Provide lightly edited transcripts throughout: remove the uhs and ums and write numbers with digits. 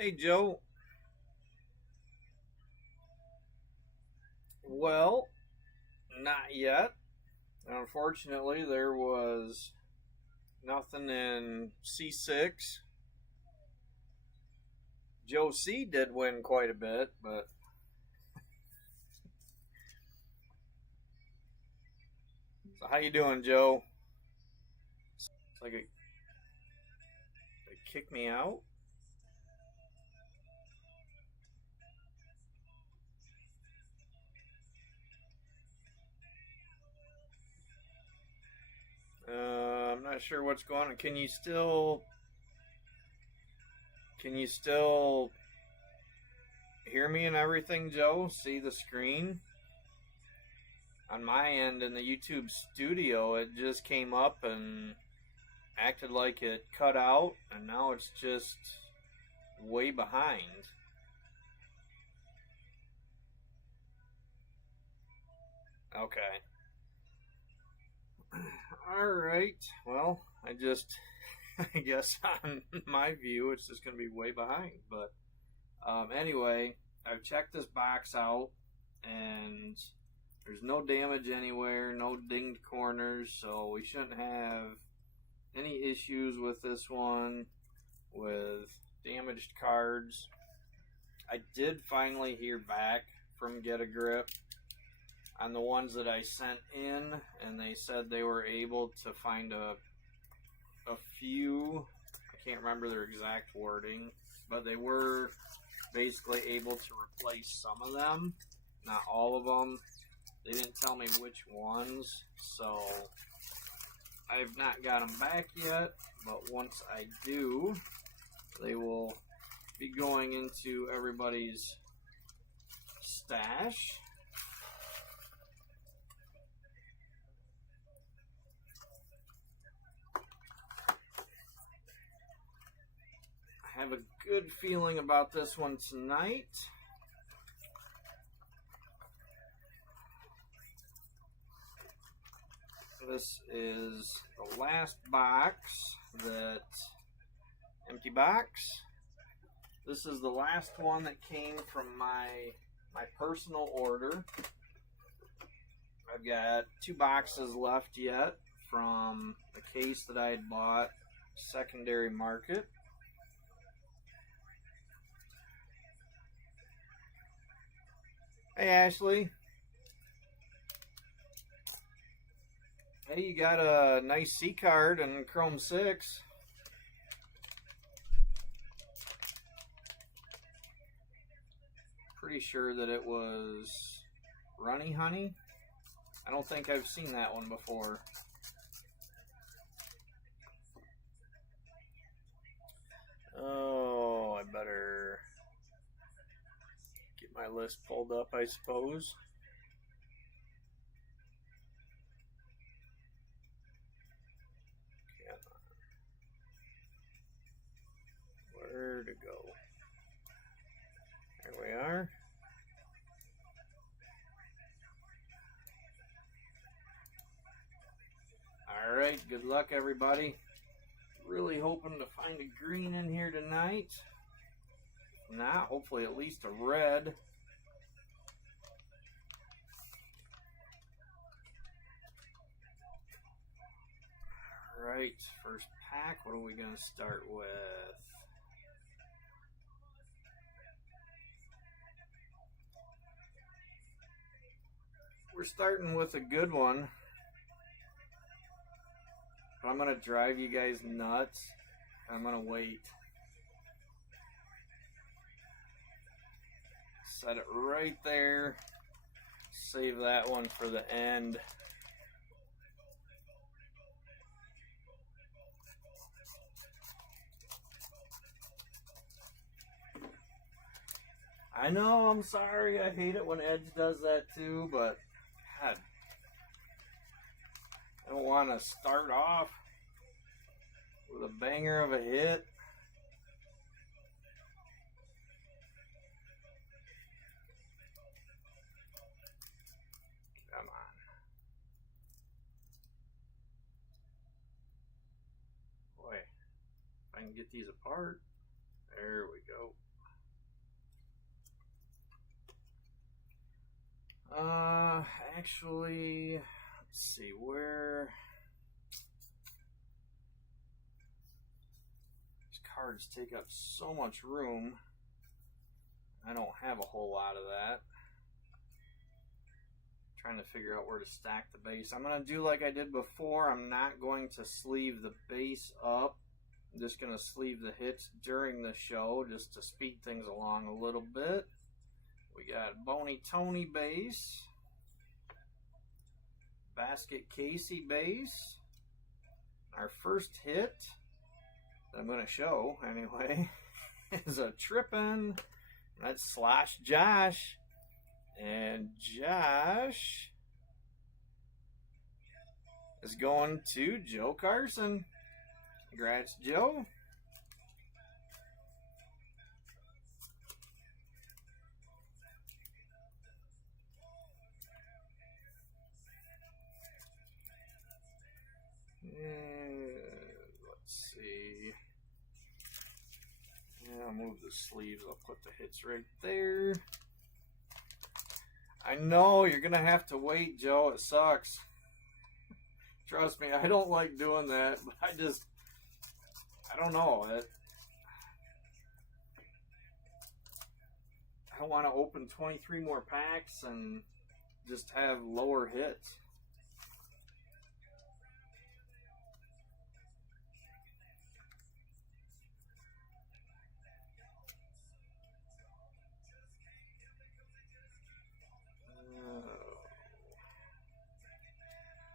Hey, Joe. Well, not yet. Unfortunately, there was nothing in C6. Joe C did win quite a bit, but so how you doing, Joe? It's like they kicked me out. I'm not sure what's going on. Can you still hear me and everything, Joe? See the screen? On my end in the YouTube studio, it just came up and acted like it cut out, and now it's just way behind. Okay. All right. Well, I guess on my view, it's just going to be way behind. But anyway, I've checked this box out, and there's no damage anywhere, no dinged corners, so we shouldn't have any issues with this one with damaged cards. I did finally hear back from Get a Grip on the ones that I sent in, and they said they were able to find a few. I can't remember their exact wording, but they were basically able to replace some of them, not all of them. They didn't tell me which ones, so I've not got them back yet, but once I do, they will be going into everybody's stash. I have a good feeling about this one tonight. This is the last box, that empty box. This is the last one that came from my personal order. I've got 2 boxes left yet from a case that I had bought secondary market. Hey, Ashley. Hey, you got a nice C card in Chrome 6. Pretty sure that it was Runny Honey. I don't think I've seen that one before. Oh, I better get my list pulled up, I suppose. Where to go? There we are. Alright, good luck everybody. Really hoping to find a green in here tonight. If not, hopefully at least a red. Alright, first pack, what are we going to start with? We're starting with a good one. I'm going to drive you guys nuts. I'm going to wait. Set it right there. Save that one for the end. I know, I'm sorry. I hate it when Edge does that too, but God, I don't want to start off with a banger of a hit. Come on. Boy, if I can get these apart. There we go. Actually, let's see where these cards take up so much room. I don't have a whole lot of that. Trying to figure out where to stack the base. I'm going to do like I did before. I'm not going to sleeve the base up. I'm just going to sleeve the hits during the show just to speed things along a little bit. We got Boney Tony base, Basket Casey base. Our first hit that I'm going to show anyway is a Trippin'. That's Slash Josh. And Josh is going to Joe Carson. Congrats, Joe. Let's see. Yeah, I'll move the sleeves. I'll put the hits right there. I know you're going to have to wait, Joe. It sucks. Trust me, I don't like doing that, but I don't know. I don't want to open 23 more packs and just have lower hits.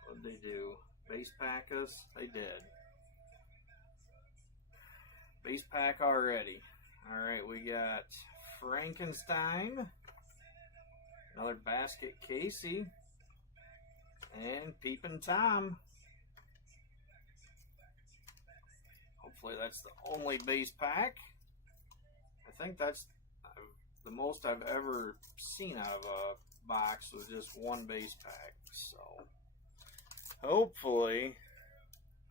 What'd they do? Base pack us? They did. Base pack already. Alright, we got Frankenstein, another Basket Casey, and Peepin' Tom. Hopefully that's the only base pack. I think that's the most I've ever seen out of a box with just one base pack. So hopefully.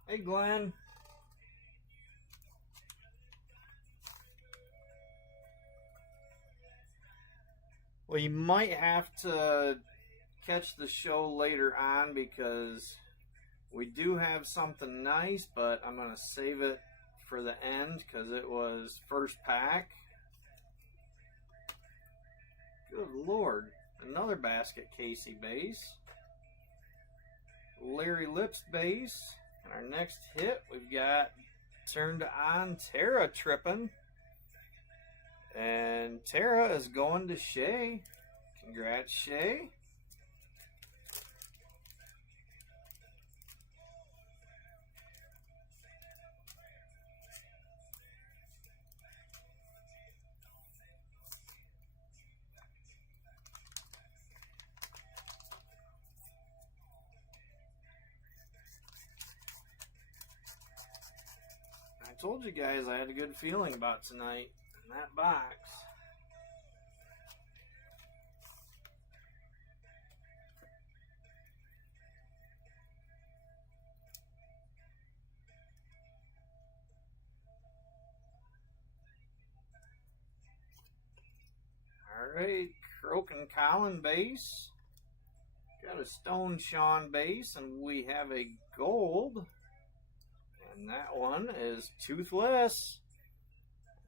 Hey Glenn. Well, you might have to catch the show later on because we do have something nice, but I'm going to save it for the end because it was first pack. Good Lord. Another Basket Casey base. Larry Lips base. And our next hit, we've got Turned On Tara Trippin'. And Tara is going to Shay. Congrats, Shay. I told you guys I had a good feeling about tonight in that box. Alright, Crokin Colin base. Got a Stone Sean base, and we have a gold. And that one is Toothless.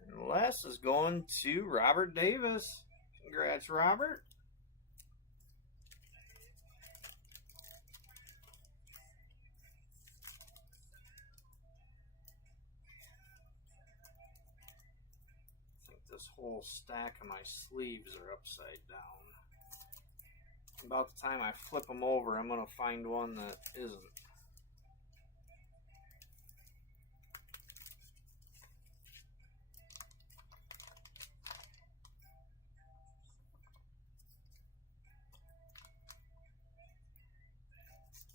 And Les is going to Robert Davis. Congrats, Robert. I think this whole stack of my sleeves are upside down. About the time I flip them over, I'm going to find one that isn't.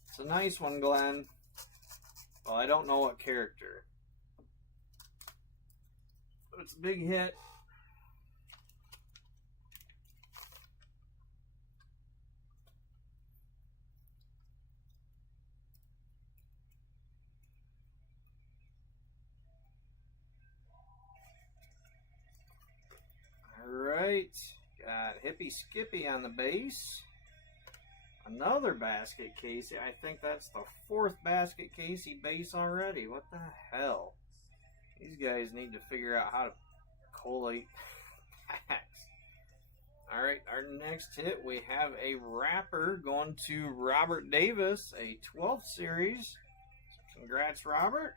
It's a nice one, Glenn. Well, I don't know what character. But it's a big hit. Alright. Got Hippie Skippy on the base. Another basket Casey. I think that's the 4th basket Casey base already. What the hell? These guys need to figure out how to collate packs. Alright, our next hit, we have a wrapper going to Robert Davis, a 12th series. Congrats, Robert.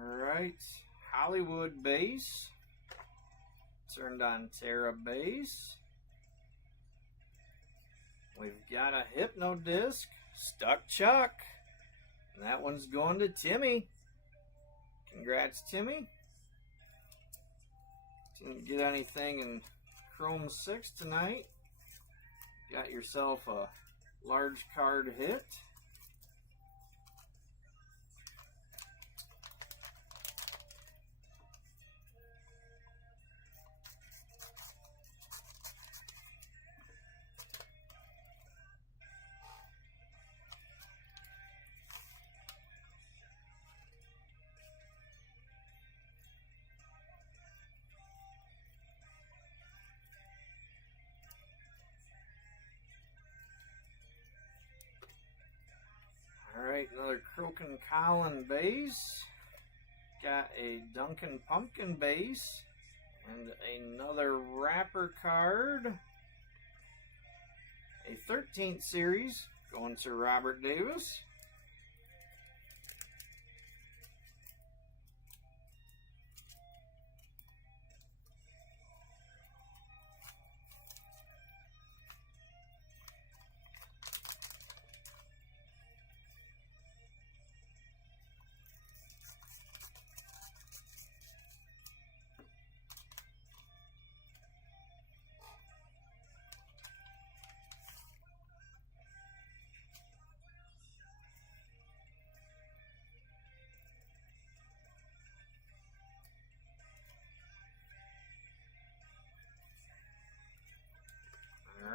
Alright, Hollywood base. Turned on Terra base. We've got a Hypno Disc, Stuck Chuck. And that one's going to Timmy. Congrats, Timmy. Didn't get anything in Chrome 6 tonight. Got yourself a large card hit. Alright, another Crokin Collin base. Got a Duncan Pumpkin base. And another wrapper card. A 13th series going to Robert Davis.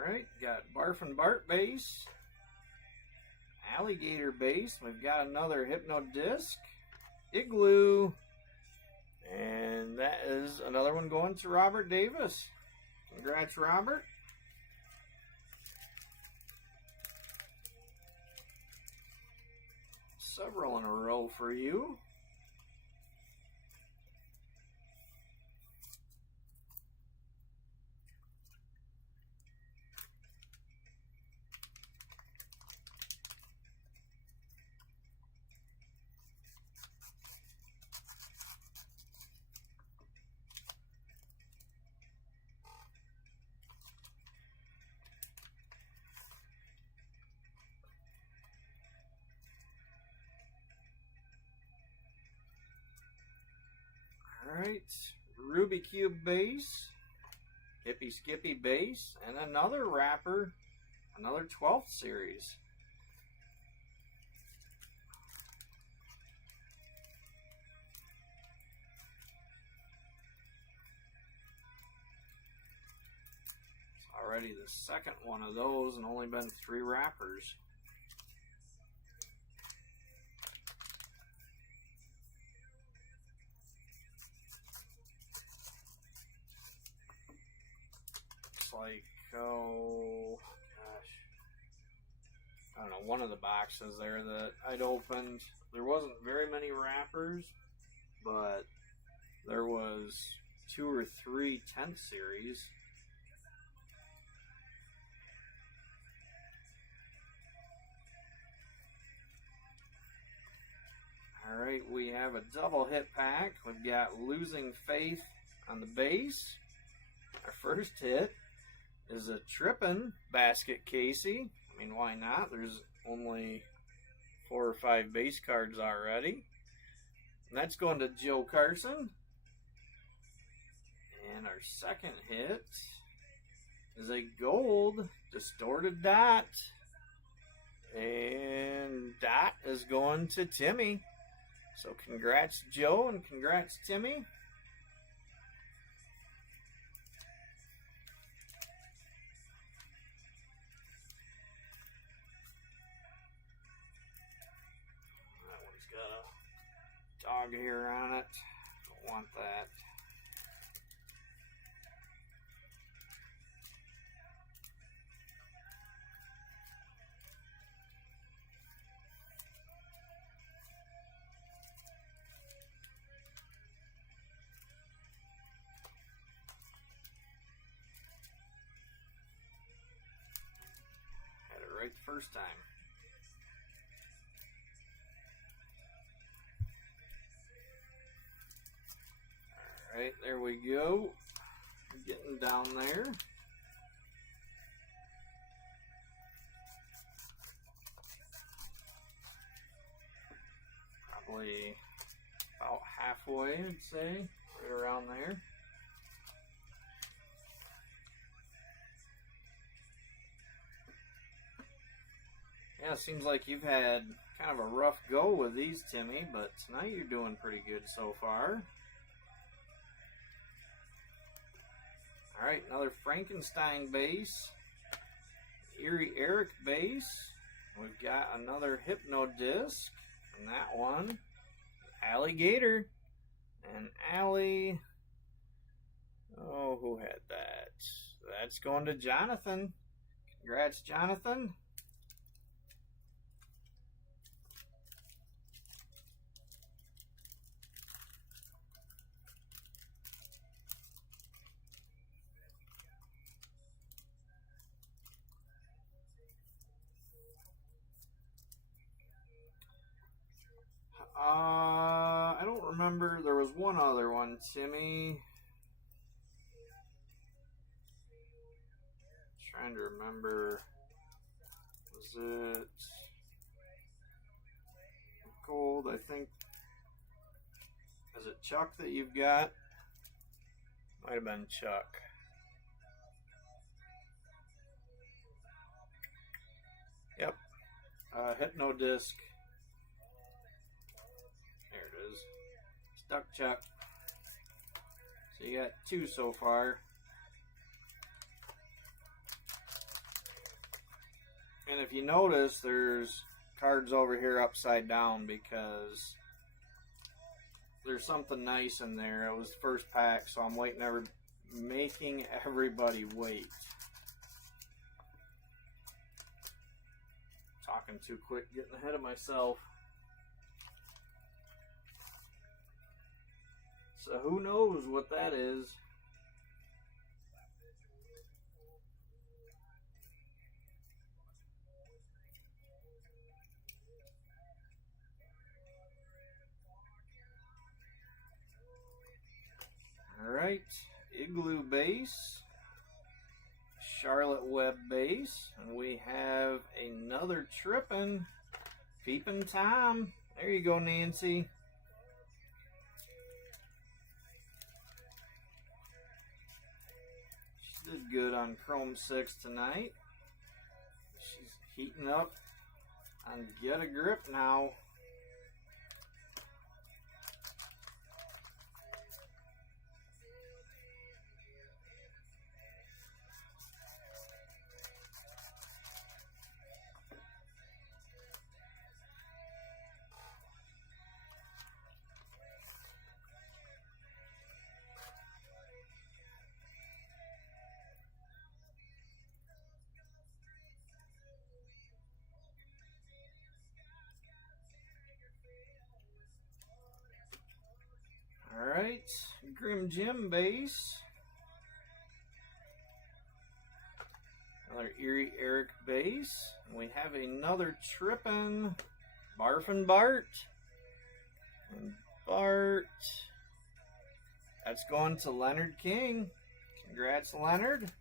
Alright, got Barf and Bart base, Alligator base, we've got another Hypno Disc, Igloo, and that is another one going to Robert Davis. Congrats, Robert. Several in a row for you. Alright, Ruby Cube base, Hippie Skippy base, and another wrapper, another 12th series. It's already the second one of those and only been 3 wrappers. Like, oh gosh, I don't know, one of the boxes there that I'd opened, there wasn't very many wrappers, but there was 2 or 3 10th series. Alright, we have a double hit pack. We've got Losing Faith on the base. Our first hit is a Trippin' basket Casey. I mean, why not? There's only 4 or 5 base cards already. And that's going to Joe Carson. And our second hit is a gold distorted dot. And dot is going to Timmy. So congrats, Joe, and congrats, Timmy. That one's got a dog hair on it. Don't want that. Right the first time. Alright, there we go. Getting down there. Probably about halfway, I'd say. Right around there. Yeah, it seems like you've had kind of a rough go with these, Timmy, but tonight you're doing pretty good so far. Alright, another Frankenstein base. Erie Eric base. We've got another Hypno disc. And that one, Alligator. And Allie. Oh, who had that? That's going to Jonathan. Congrats, Jonathan. I don't remember. There was one other one, Timmy. Trying to remember. Was it gold? I think. Is it Chuck that you've got? Might have been Chuck. Yep. Hypno disc. Stuck Chuck. So you got two so far. And if you notice, there's cards over here upside down because there's something nice in there. It was the first pack, so I'm making everybody wait. Talking too quick, getting ahead of myself. So who knows what that is? Alright, Igloo base, Charlotte Web base, and we have another trippin' Peepin' Tom. There you go, Nancy. Did good on Chrome 6 tonight. She's heating up on Get a Grip now. Alright, Grim Jim base. Another Erie Eric base. And we have another Trippin' Barfin' Bart. And Bart. That's going to Leonard King. Congrats, Leonard.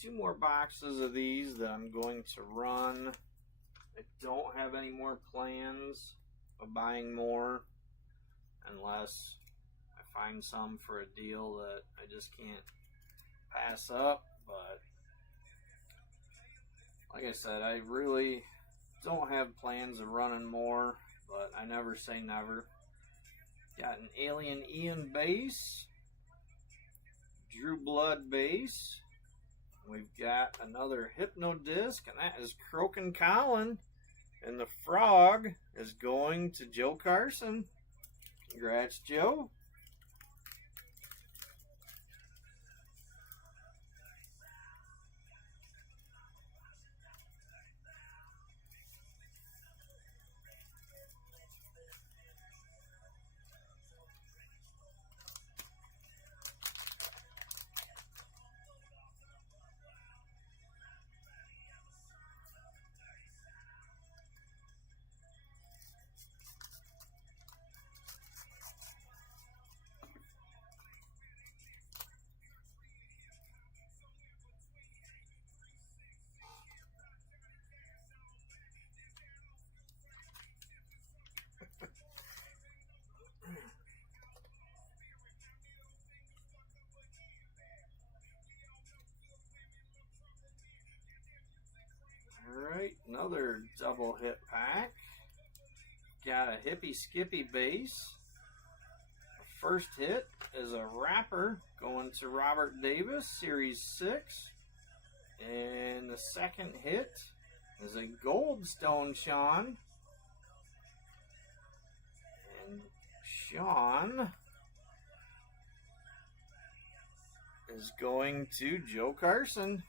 2 more boxes of these that I'm going to run. I don't have any more plans of buying more unless I find some for a deal that I just can't pass up. But like I said, I really don't have plans of running more, but I never say never. Got an Alien Ian base, Drew Blood base. We've got another Hypno disc, and that is Croaking Colin. And the frog is going to Joe Carson. Congrats, Joe. Alright, another double hit pack. Got a Hippie Skippy base. The first hit is a wrapper going to Robert Davis, Series 6. And the second hit is a Goldstone Sean. And Sean is going to Joe Carson.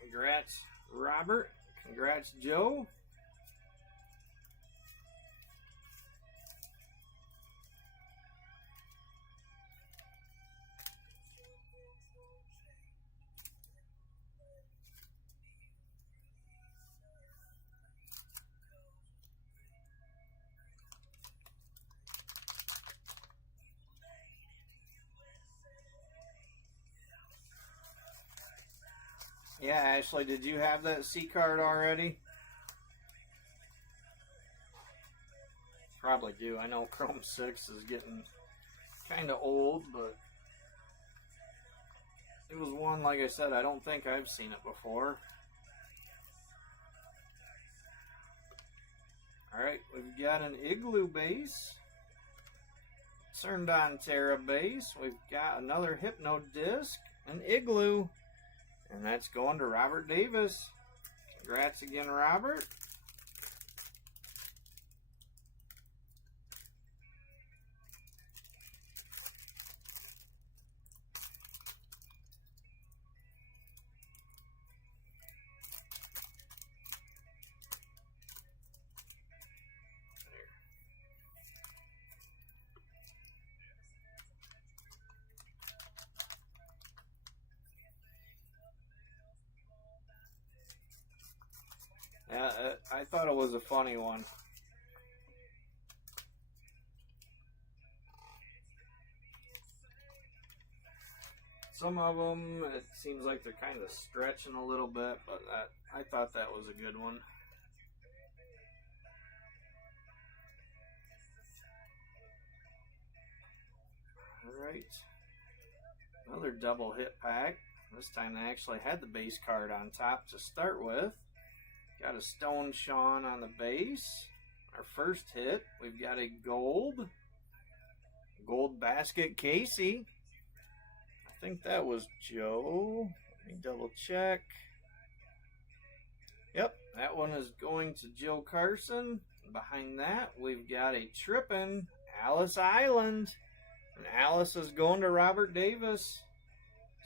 Congrats, Robert. Congrats, Joe. Yeah, Ashley, did you have that C card already? Probably do. I know Chrome 6 is getting kind of old, but it was one, like I said, I don't think I've seen it before. Alright, we've got an Igloo base. Turned on Terra base. We've got another Hypno disc, an Igloo. And that's going to Robert Davis. Congrats again, Robert. Yeah, I thought it was a funny one. Some of them, it seems like they're kind of stretching a little bit, but I thought that was a good one. Alright. Another double hit pack. This time they actually had the base card on top to start with. Got a Stone Sean on the base. Our first hit, we've got a gold basket Casey. I think that was Joe. Let me double check. Yep, that one is going to Joe Carson. Behind that, we've got a trippin' Alice Island. And Alice is going to Robert Davis.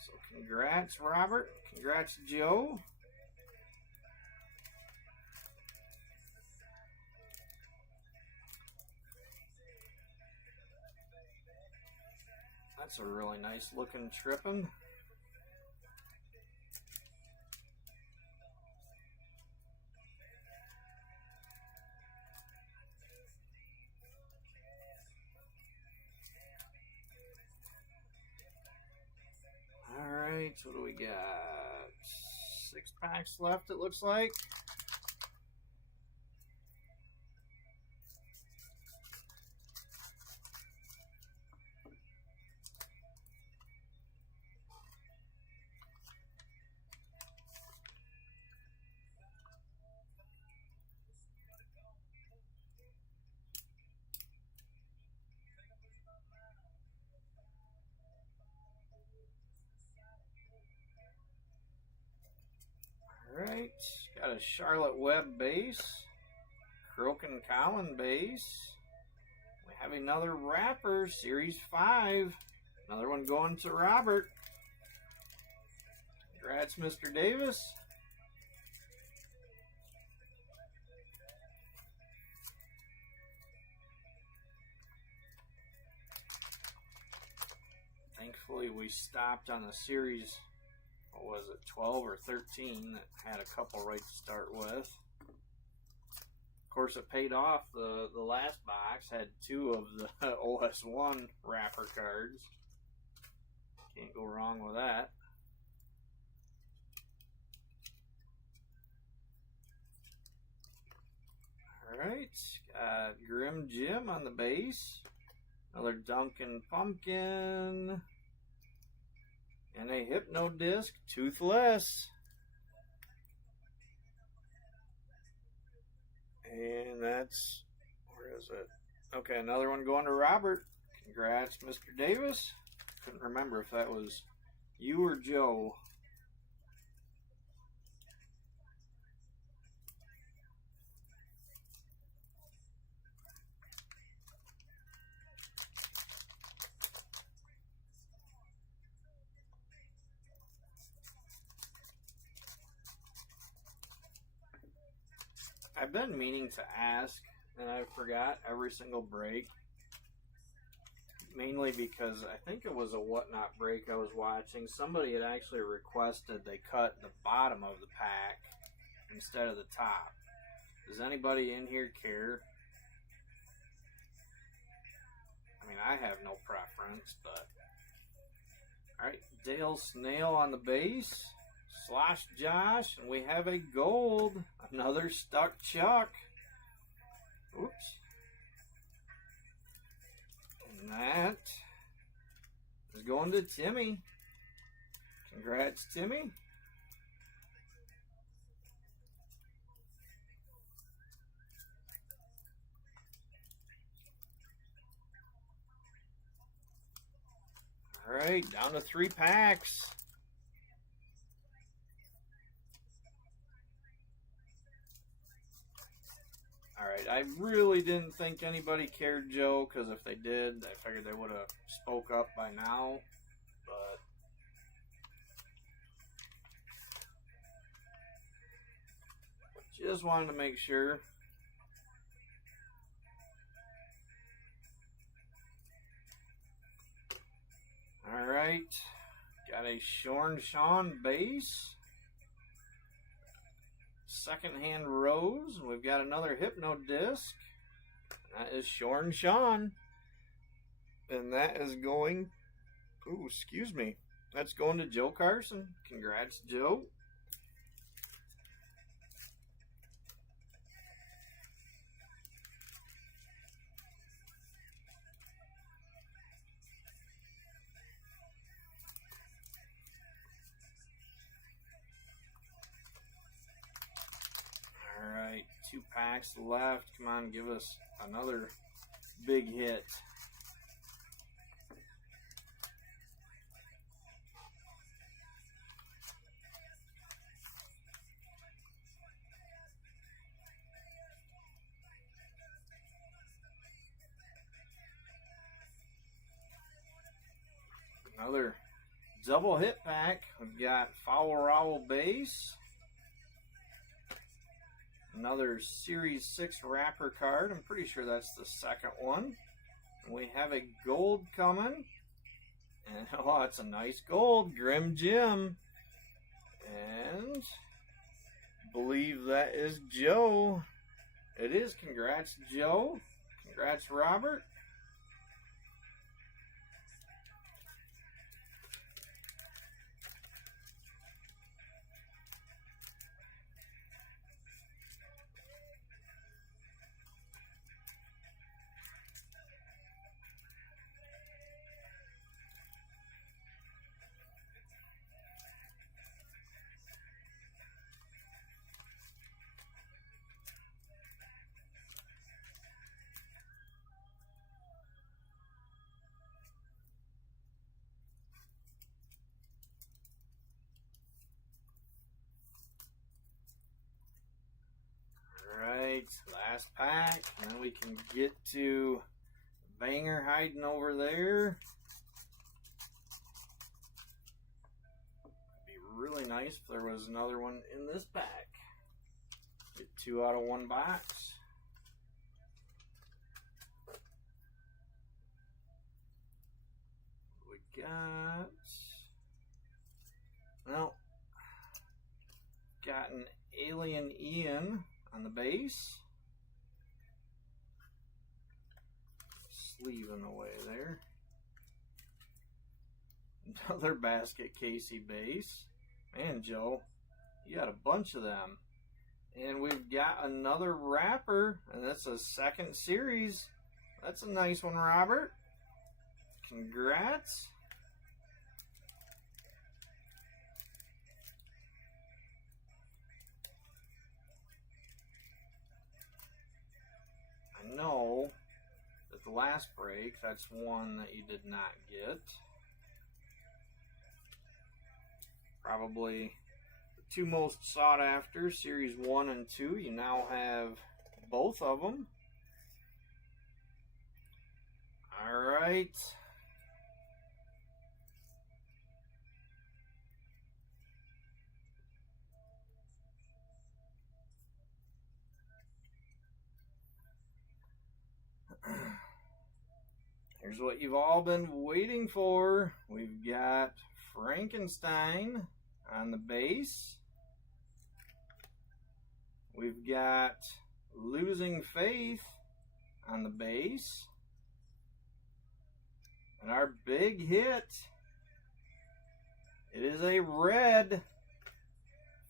So congrats, Robert. Congrats, Joe. That's a really nice looking trippin'. what do we got? 6 packs left, it looks like. Alright, got a Charlotte Webb base, Croken Collin base. We have another wrapper, Series 5. Another one going to Robert. Congrats, Mr. Davis. Thankfully, we stopped on a series, what was it, 12 or 13, that had a couple right to start with. Of course, it paid off. The last box had 2 of the OS1 wrapper cards. Can't go wrong with that. Alright, got Grim Jim on the base. Another Duncan Pumpkin. And a Hypno Disc Toothless. And that's, where is it? Okay, another one going to Robert. Congrats, Mr. Davis. Couldn't remember if that was you or Joe. I've been meaning to ask, and I forgot every single break. Mainly because I think it was a Whatnot break I was watching. Somebody had actually requested they cut the bottom of the pack instead of the top. Does anybody in here care? I mean, I have no preference, but... Alright, Dale Snail on the base. Slosh Josh, and we have a gold. Another Stuck Chuck. Oops. And that is going to Timmy. Congrats, Timmy. All right, down to 3 packs. Alright, I really didn't think anybody cared, Joe, because if they did, I figured they would have spoke up by now, but... Just wanted to make sure. Alright, got a Shorn Sean base. Secondhand Rose, and we've got another Hypno Disc. That is Shorn Sean. And that is going, ooh, excuse me. That's going to Joe Carson. Congrats, Joe. Alright, 2 packs left. Come on, give us another big hit. Another double hit pack. We've got Foul Rowell base. Another Series 6 wrapper card. I'm pretty sure that's the second one. And we have a gold coming. And oh, it's a nice gold. Grim Jim. And believe that is Joe. It is. Congrats, Joe. Congrats, Robert. we can get to Banger hiding over there. It'd be really nice if there was another one in this pack. Get 2 out of 1 box. We got... Well, got an Alien Ian on the base. Sleeving away there. Another Basket Casey base. Man, Joe, you got a bunch of them. And we've got another wrapper, and that's a 2nd series. That's a nice one, Robert. Congrats. I know that the last break, that's one that you did not get. Probably the 2 most sought after, Series 1 and 2. You now have both of them. All right. Here's what you've all been waiting for. We've got Frankenstein on the base. We've got Losing Faith on the base. And our big hit, it is a red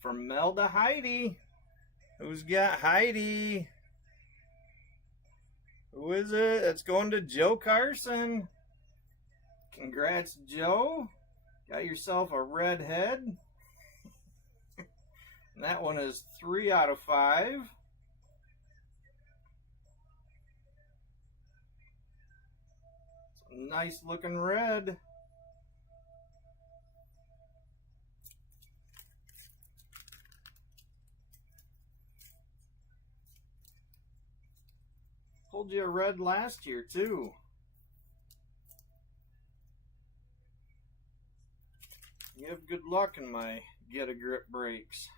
from Mel to Heidi. Who's got Heidi? Who is it? It's going to Joe Carson. Congrats, Joe. Got yourself a red head. And that one is 3 out of 5. It's a nice looking red. Pulled you a red last year too. You have good luck in my Get a Grip breaks.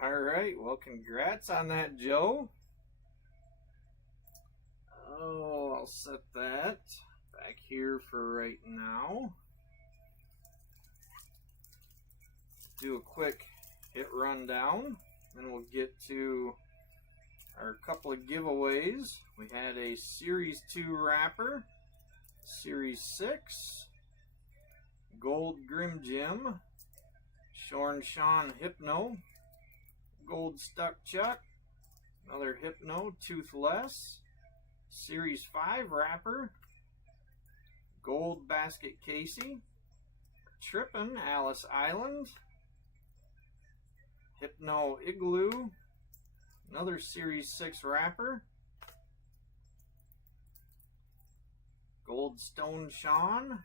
Alright, well, congrats on that, Joe. Oh, I'll set that back here for right now. Do a quick hit rundown, then we'll get to our couple of giveaways. We had a Series 2 wrapper, Series 6, Gold Grim Jim, Shorn Sean Hypno, Gold Stuck Chuck, another Hypno Toothless, Series 5 wrapper, Gold Basket Casey, Trippin' Alice Island, Hypno Igloo, another Series 6 wrapper, Gold Stone Sean,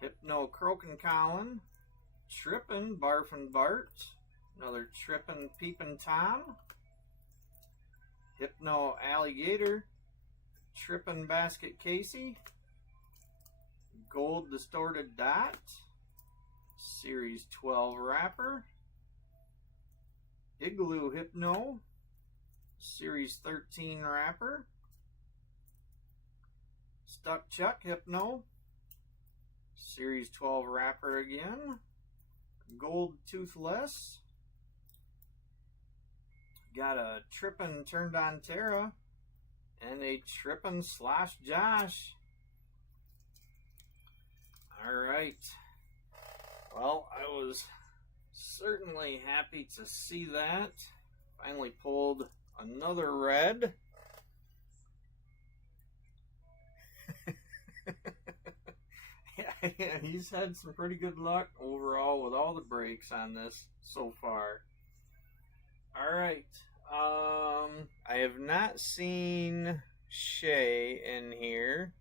Hypno Croakin' Colin, Trippin' Barfin' Bart, another Trippin' Peepin' Tom, Hypno Alligator, Trippin' Basket Casey, Gold Distorted Dot, Series 12 wrapper, Igloo Hypno, Series 13 wrapper, Stuck Chuck Hypno, Series 12 wrapper again, Gold Toothless, got a Trippin' Turned On Terra, and a Trippin' Slosh Josh. Alright, well, I was certainly happy to see that. Finally pulled another red. Yeah, he's had some pretty good luck overall with all the breaks on this so far. Alright, I have not seen Shay in here.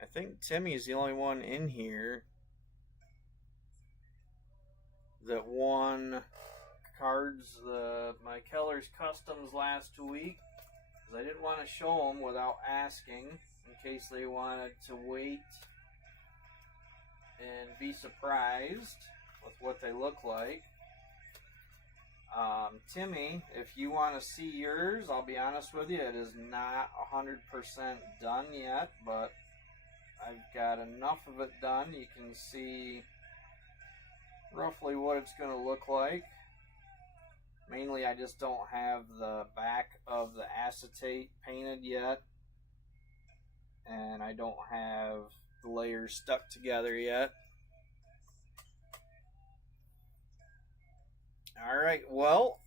I think Timmy's the only one in here. that won cards, my Keller's Customs last week, because I didn't want to show them without asking, in case they wanted to wait and be surprised with what they look like. Timmy, if you want to see yours, I'll be honest with you, it is not 100% done yet, but I've got enough of it done. You can see roughly what it's going to look like. Mainly, I just don't have the back of the acetate painted yet, and I don't have the layers stuck together yet. Alright, well,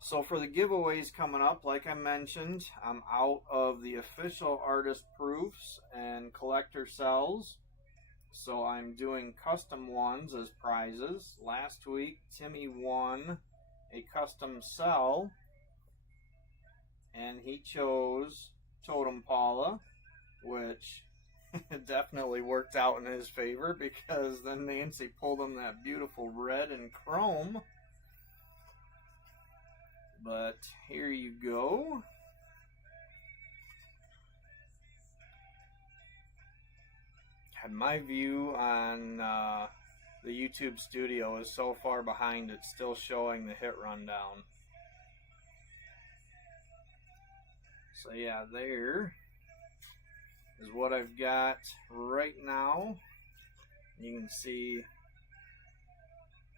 so for the giveaways coming up, like I mentioned, I'm out of the official artist proofs and collector cells, so I'm doing custom ones as prizes. Last week, Timmy won a custom cell, and he chose Totem Paula, which definitely worked out in his favor, because then Nancy pulled him that beautiful red and chrome. But here you go. And my view on the YouTube studio is so far behind, it's still showing the hit rundown. So yeah, there is what I've got right now. You can see,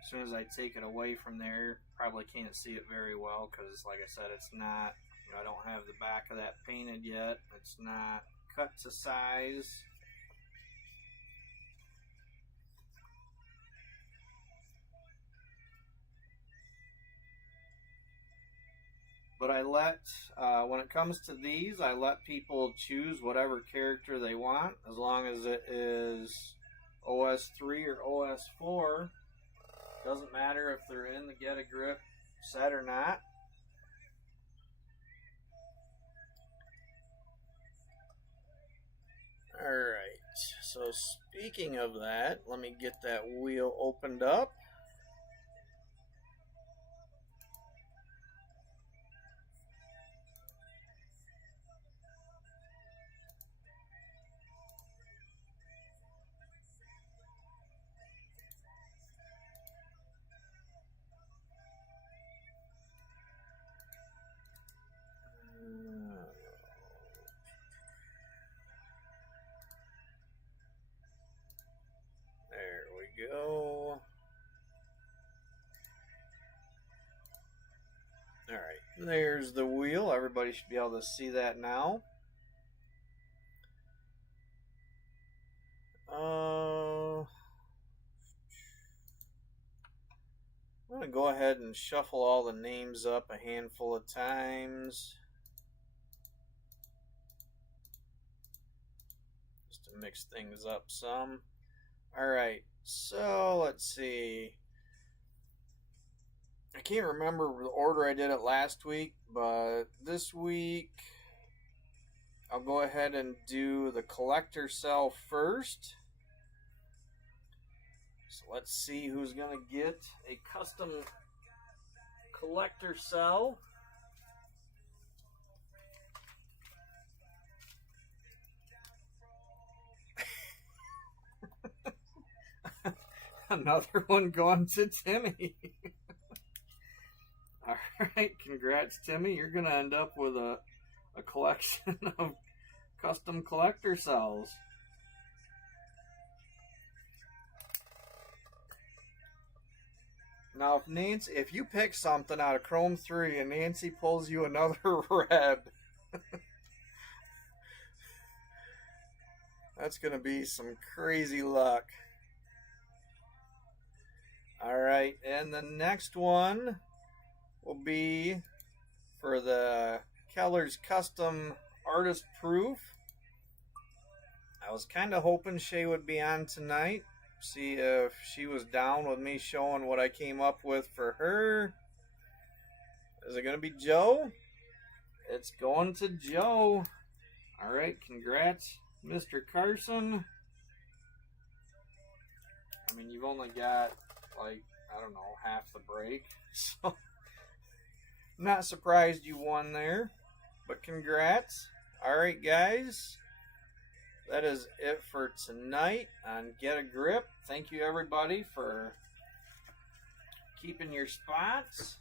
as soon as I take it away from there, probably can't see it very well, because like I said, it's not, I don't have the back of that painted yet. It's not cut to size. But I let, when it comes to these, I let people choose whatever character they want, as long as it is OS3 or OS4. Doesn't matter if they're in the Get a Grip set or not. Alright, so speaking of that, let me get that wheel opened up. Go. Alright, there's the wheel. Everybody should be able to see that now. I'm going to go ahead and shuffle all the names up a handful of times, just to mix things up some. Alright, so let's see. I can't remember the order I did it last week, but this week I'll go ahead and do the collector cell first. So let's see who's going to get a custom collector cell. Another one going to Timmy. Alright, congrats Timmy. You're going to end up with a collection of custom collector cells. Now if you pick something out of Chrome 3 and Nancy pulls you another red, that's going to be some crazy luck. Alright, and the next one will be for the Keller's Custom Artist Proof. I was kind of hoping Shay would be on tonight. See if she was down with me showing what I came up with for her. Is it going to be Joe? It's going to Joe. Alright, congrats, Mr. Carson. I mean, you've only got like, I don't know, half the break. So, not surprised you won there, but congrats. All right, guys. That is it for tonight on Get a Grip. Thank you, everybody, for keeping your spots.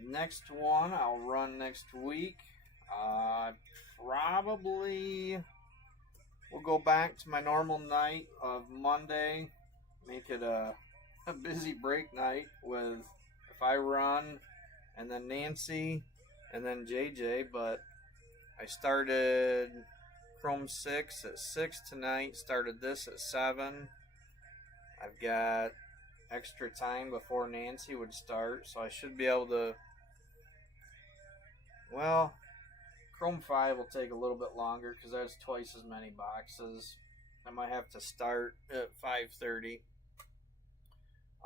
Next one I'll run next week. Probably will go back to my normal night of Monday. Make it a busy break night with if I run and then Nancy and then JJ. But I started Chrome 6 at 6 tonight. Started this at 7. I've got extra time before Nancy would start, so I should be able to. Well, Chrome 5 will take a little bit longer because there's twice as many boxes. I might have to start at 5:30.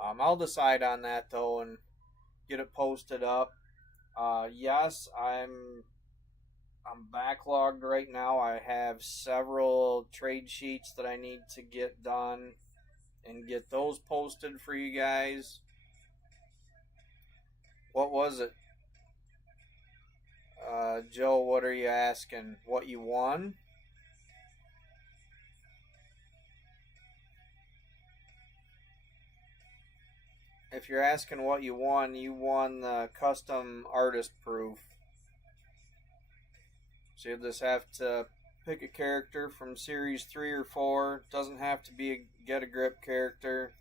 I'll decide on that though and get it posted up. Yes, I'm backlogged right now. I have several trade sheets that I need to get done and get those posted for you guys. What was it? Joe, what are you asking? What you won? If you're asking what you won the custom artist proof. So you'll just have to pick a character from series 3 or 4. Doesn't have to be a Get a Grip character.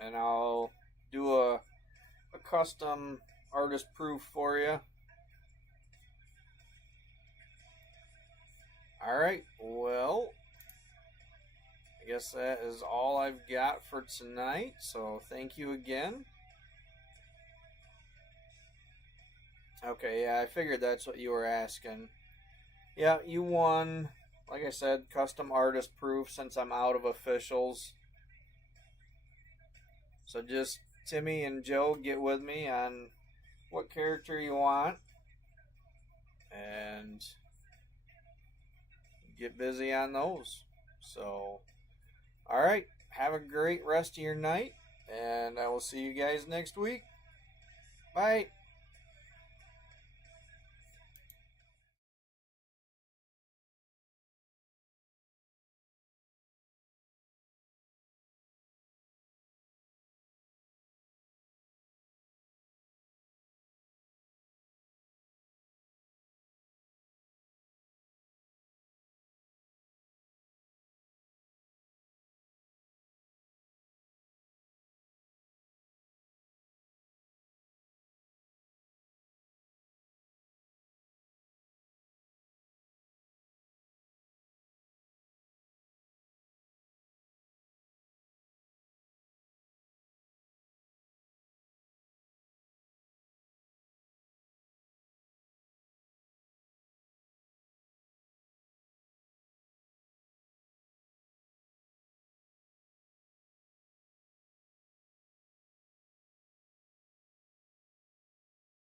And I'll do a custom artist proof for you. Alright, well, I guess that is all I've got for tonight. So thank you again. Okay, yeah, I figured that's what you were asking. Yeah, you won, like I said, custom artist proof since I'm out of officials. So just Timmy and Joe get with me on what character you want. And get busy on those. So, alright, have a great rest of your night. And I will see you guys next week. Bye.